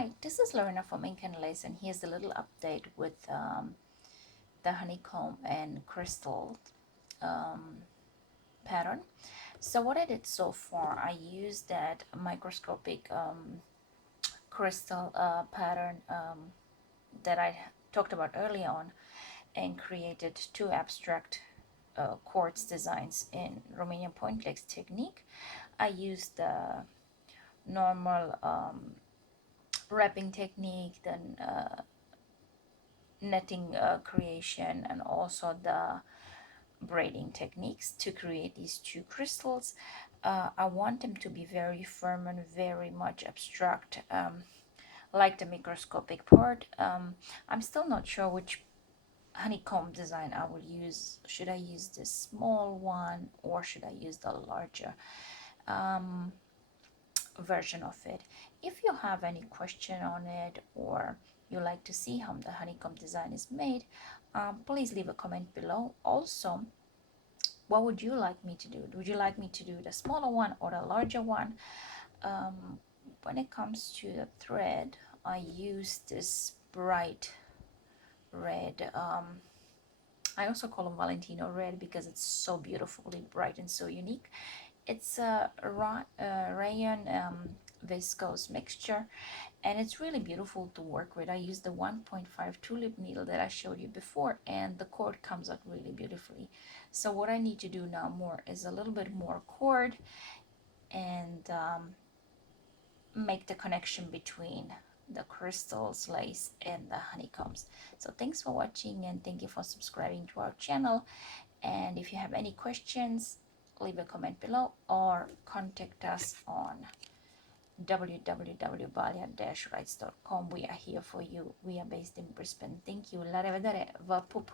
Hi, this is Lorena from Ink and Lace, and here's a little update with the honeycomb and crystal pattern. So what I did so far, I used that microscopic crystal pattern that I talked about earlier on, and created two abstract quartz designs in Romanian point lace technique. I used the normal wrapping technique, then netting creation, and also the braiding techniques to create these two crystals. I want them to be very firm and very much abstract, like the microscopic part. I'm still not sure which honeycomb design I will use. Should I use this small one or should I use the larger version of it? If you have any question on it, or you like to see how the honeycomb design is made, please leave a comment below. Also, what would you like me to do? Would you like me to do the smaller one or the larger one? When it comes to the thread, I use this bright red, I also call them Valentino red because it's so beautifully bright and so unique. It's a rayon viscose mixture, and it's really beautiful to work with. I use the 1.5 tulip needle that I showed you before, and the cord comes out really beautifully. So what I need to do now more is a little bit more cord and make the connection between the crystals, lace, and the honeycombs. So thanks for watching, and thank you for subscribing to our channel. And if you have any questions, leave a comment below or contact us on www.balea-raitz.com. We are here for you. We are based in Brisbane. Thank you. La revedere. Va pup.